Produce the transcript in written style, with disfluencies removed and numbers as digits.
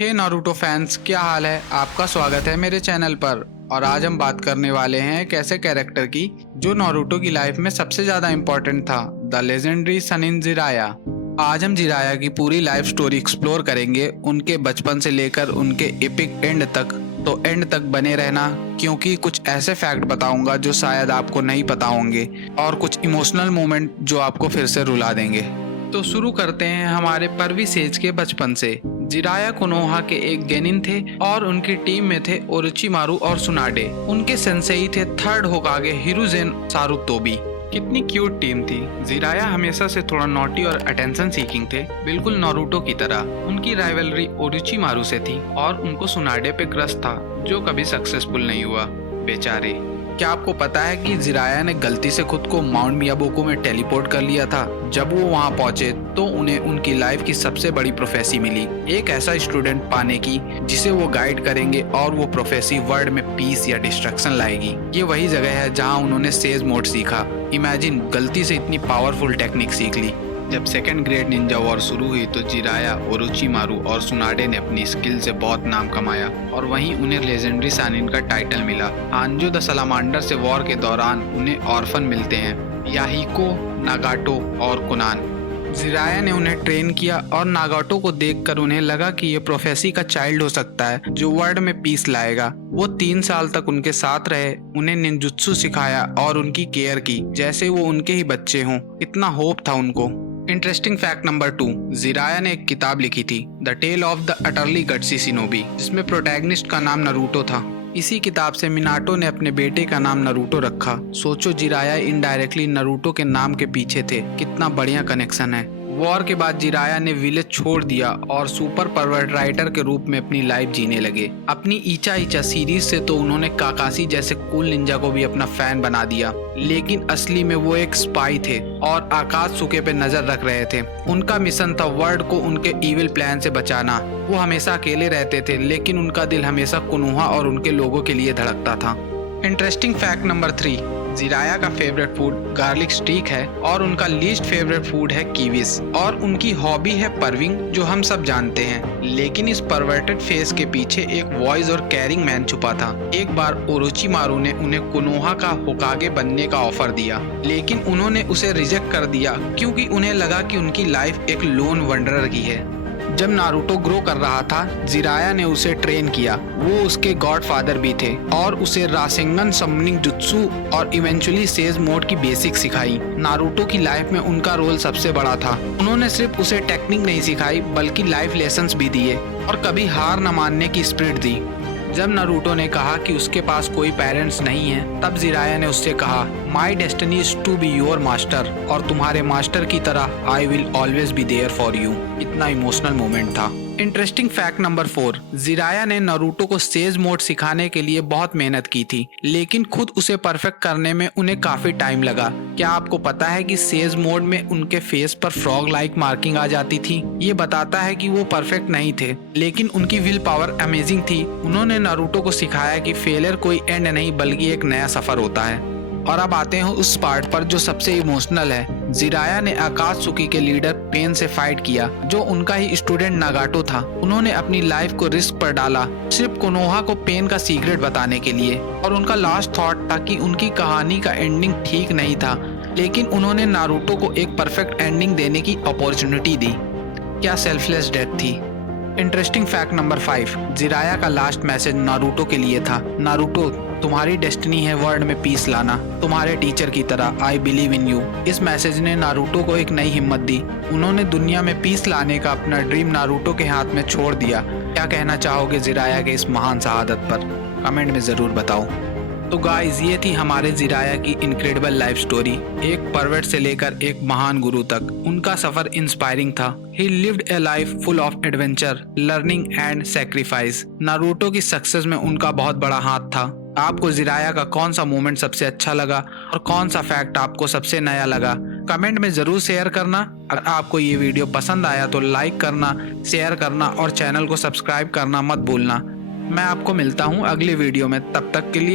हे Naruto fans, क्या हाल है। आपका स्वागत है मेरे चैनल पर। और आज हम बात करने वाले हैं एक ऐसे कैरेक्टर की जो नारुतो की लाइफ में सबसे ज्यादा इम्पोर्टेंट था, द लेजेंडरी सनिन जिराया। आज हम जिराया की पूरी लाइफ स्टोरी एक्सप्लोर करेंगे, उनके बचपन से लेकर उनके एपिक एंड तक। तो एंड तक बने रहना, क्योंकि कुछ ऐसे फैक्ट बताऊंगा जो शायद आपको नहीं पता होंगे और कुछ इमोशनल मोमेंट जो आपको फिर से रुला देंगे। तो शुरू करते हैं हमारे परवी सेज के बचपन से। जिराया कोनोहा के एक गेनिन थे और उनकी टीम में थे ओरोचिमारू और सुनाडे। उनके सेंसेई थे थर्ड होकागे हिरुजेन सारुतोबी। कितनी क्यूट टीम थी। जिराया हमेशा से थोड़ा नॉटी और अटेंशन सीकिंग थे, बिल्कुल नारुतो की तरह। उनकी राइवलरी ओरोचिमारू से थी और उनको सुनाडे पे क्रश था, जो कभी सक्सेसफुल नहीं हुआ, बेचारे। क्या आपको पता है कि जिराया ने गलती से खुद को माउंट मियाबोको में टेलीपोर्ट कर लिया था। जब वो वहाँ पहुंचे तो उन्हें उनकी लाइफ की सबसे बड़ी प्रोफेसी मिली, एक ऐसा स्टूडेंट पाने की जिसे वो गाइड करेंगे और वो प्रोफेसी वर्ल्ड में पीस या डिस्ट्रक्शन लाएगी। ये वही जगह है जहाँ उन्होंने सेज मोड सीखा। इमेजिन, गलती से इतनी पावरफुल टेक्निक सीख ली। जब सेकेंड ग्रेट निंजा वॉर शुरू हुई तो जिराया, ओरोचिमारू और सुनाडे ने अपनी स्किल से बहुत नाम कमाया और वहीं उन्हें लेजेंडरी सानिन का टाइटल मिला। हांजो द सलामांडर से वॉर के दौरान उन्हें ऑर्फन मिलते हैं, याहिको, नागाटो और कुनान। जिराया ने उन्हें ट्रेन किया और नागाटो को देखकर उन्हें लगा कि ये प्रोफेसी का चाइल्ड हो सकता है जो वर्ल्ड में पीस लाएगा। वो 3 साल तक उनके साथ रहे, उन्हें निंजुत्सु सिखाया और उनकी केयर की जैसे वो उनके ही बच्चे हों। इतना होप था उनको। इंटरेस्टिंग फैक्ट नंबर 2, जिराया ने एक किताब लिखी थी, the tale of the utterly gutsy shinobi, जिसमें प्रोटैगनिस्ट का नाम नारुतो था। इसी किताब से मिनाटो ने अपने बेटे का नाम नारुतो रखा। सोचो, जिराया इनडायरेक्टली नारुतो के नाम के पीछे थे। कितना बढ़िया कनेक्शन है। वॉर के बाद जिराया ने विलेज छोड़ दिया और सुपर परवर्ट राइटर के रूप में अपनी लाइफ जीने लगे। अपनी इचा इचा सीरीज से तो उन्होंने काकाशी जैसे कूल निंजा को भी अपना फैन बना दिया, लेकिन असली में वो एक स्पाई थे और आकात्सुके पे नजर रख रहे थे। उनका मिशन था वर्ल्ड को उनके इविल प्लान से बचाना। वो हमेशा अकेले रहते थे, लेकिन उनका दिल हमेशा कोनोहा और उनके लोगों के लिए धड़कता था। इंटरेस्टिंग फैक्ट नंबर 3, जिराया का फेवरेट फूड गार्लिक स्टीक है और उनका लीस्ट फेवरेट फूड है कीविस। और उनकी हॉबी है परविंग, जो हम सब जानते हैं। लेकिन इस परवर्टेड फेस के पीछे एक वॉइस और कैरिंग मैन छुपा था। एक बार ओरोचिमारू ने उन्हें कोनोहा का होकागे बनने का ऑफर दिया, लेकिन उन्होंने उसे रिजेक्ट कर दिया क्योंकि उन्हें लगा कि उनकी लाइफ एक लोन वंडरर की है। जब नारुतो ग्रो कर रहा था, जिराया ने उसे ट्रेन किया। वो उसके गॉडफादर भी थे और उसे रासेंगन समनिंग जुत्सु और इवेंचुअली सेज मोड की बेसिक सिखाई। नारुतो की लाइफ में उनका रोल सबसे बड़ा था। उन्होंने सिर्फ उसे टेक्निक नहीं सिखाई, बल्कि लाइफ लेसन्स भी दिए और कभी हार न मानने की स्पिरिट दी। जब नारुतो ने कहा कि उसके पास कोई पेरेंट्स नहीं है, तब जिराया ने उससे कहा, my destiny is to be your master, और तुम्हारे मास्टर की तरह I will always be there for you. इतना इमोशनल मोमेंट था। इंटरेस्टिंग फैक्ट नंबर 4, जिराया ने नारुतो को सेज मोड सिखाने के लिए बहुत मेहनत की थी, लेकिन खुद उसे परफेक्ट करने में उन्हें काफी टाइम लगा। क्या आपको पता है कि सेज मोड में उनके फेस पर फ्रॉग लाइक मार्किंग आ जाती थी? ये बताता है कि वो परफेक्ट नहीं थे, लेकिन उनकी विल पावर अमेजिंग थी। उन्होंने नारुतो को सिखाया कि फेलियर कोई एंड नहीं, बल्कि एक नया सफर होता है। और अब आते हैं उस पार्ट पर जो सबसे इमोशनल है। जिराया ने आकात्सुकी के लीडर पेन से फाइट किया, जो उनका ही स्टूडेंट नागाटो था। उन्होंने अपनी लाइफ को रिस्क पर डाला, सिर्फ कोनोहा को पेन का सीक्रेट बताने के लिए। और उनका लास्ट थॉट था कि उनकी कहानी का एंडिंग ठीक नहीं था, लेकिन उन्होंने नारुतो को एक परफेक्ट एंडिंग देने की अपॉर्चुनिटी दी। क्या सेल्फलेस डेथ थी। इंटरेस्टिंग फैक्ट नंबर 5, जिराया का लास्ट मैसेज नारुतो के लिए था, नारुतो, तुम्हारी डेस्टिनी है वर्ल्ड में पीस लाना, तुम्हारे टीचर की तरह, आई बिलीव इन यू। इस मैसेज ने नारुतो को एक नई हिम्मत दी। उन्होंने दुनिया में पीस लाने का अपना ड्रीम नारुतो के हाथ में छोड़ दिया। क्या कहना चाहोगे जिराया के इस महान शहादत पर? कमेंट में जरूर बताओ। तो गाइस, ये थी हमारे जिराया की इनक्रेडिबल लाइफ स्टोरी। एक परवर्ट से लेकर एक महान गुरु तक उनका सफर इंस्पायरिंग था। He lived a life full of adventure, learning and sacrifice. Naruto की सक्सेस में उनका बहुत बड़ा हाथ था। आपको जिराया का कौन सा मोमेंट सबसे अच्छा लगा और कौन सा फैक्ट आपको सबसे नया लगा? कमेंट में जरूर शेयर करना। अगर आपको ये वीडियो पसंद आया तो लाइक करना, शेयर करना और चैनल को सब्सक्राइब करना मत भूलना। मैं आपको मिलता हूँ अगली वीडियो में, तब तक के लिए